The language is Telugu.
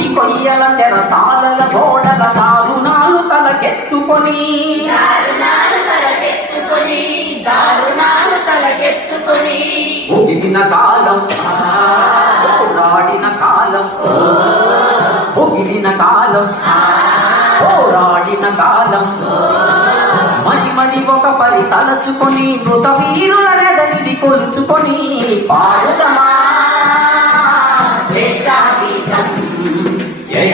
పులి కొయ్యల చెరసాలల గోడల దారుణాలు తలకెత్తుకొని ఒగిలిన కాలం పోరాడిన కాలం ఒగిలిన కాలం పోరాడిన కాలం మరి ఒక పరి తలచుకొని మృత వీరుల నెదనిడి కొలుచుకొని పాడుదమా స్వేచ్ఛా గీతం జయ